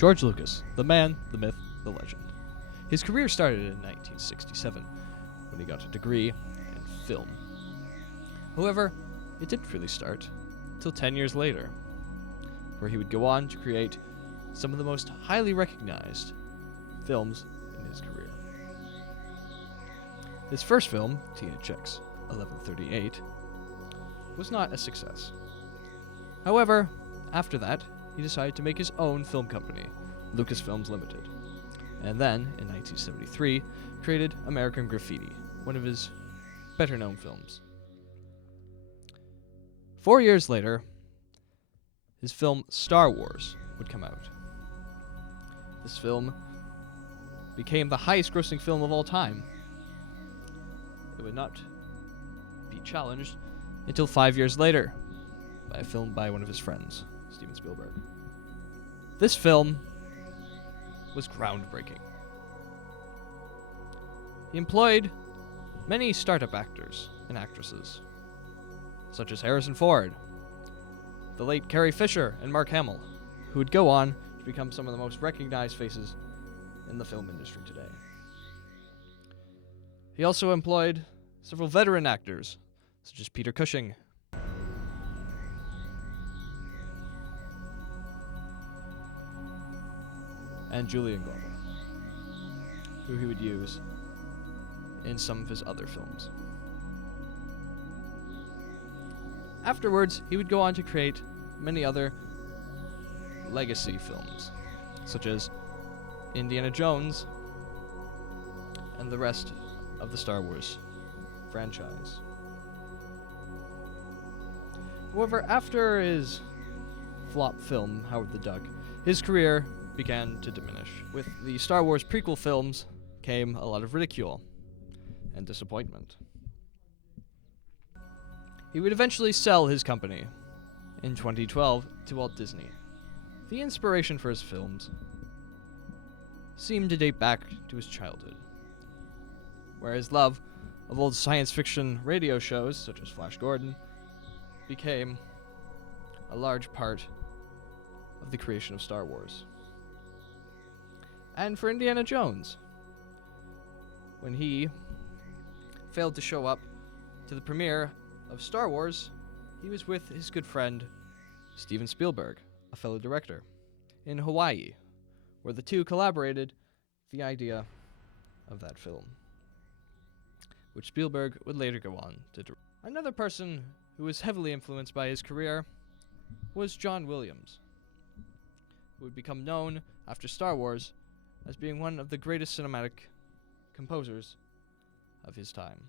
George Lucas, the man, the myth, the legend. His career started in 1967 when he got a degree in film. However, it didn't really start until 10 years later, where he would go on to create some of the most highly recognized films in his career. His first film, THX 1138, was not a success. However, after that, he decided to make his own film company, Lucasfilms Limited, and then, in 1973, created American Graffiti, one of his better-known films. 4 years later, his film Star Wars would come out. This film became the highest-grossing film of all time. It would not be challenged until 5 years later by a film by one of his friends, Steven Spielberg. This film was groundbreaking. He employed many startup actors and actresses, such as Harrison Ford, the late Carrie Fisher, and Mark Hamill, who would go on to become some of the most recognized faces in the film industry today. He also employed several veteran actors, such as Peter Cushing, and Julian Glover, who he would use in some of his other films. Afterwards, he would go on to create many other legacy films, such as Indiana Jones and the rest of the Star Wars franchise. However, after his flop film, Howard the Duck, his career began to diminish. With the Star Wars prequel films came a lot of ridicule and disappointment. He would eventually sell his company in 2012 to Walt Disney. The inspiration for his films seemed to date back to his childhood, where his love of old science fiction radio shows, such as Flash Gordon, became a large part of the creation of Star Wars. And for Indiana Jones, when he failed to show up to the premiere of Star Wars, he was with his good friend Steven Spielberg, a fellow director, in Hawaii, where the two collaborated the idea of that film, which Spielberg would later go on to direct. Another person who was heavily influenced by his career was John Williams, who would become known after Star Wars as being one of the greatest cinematic composers of his time.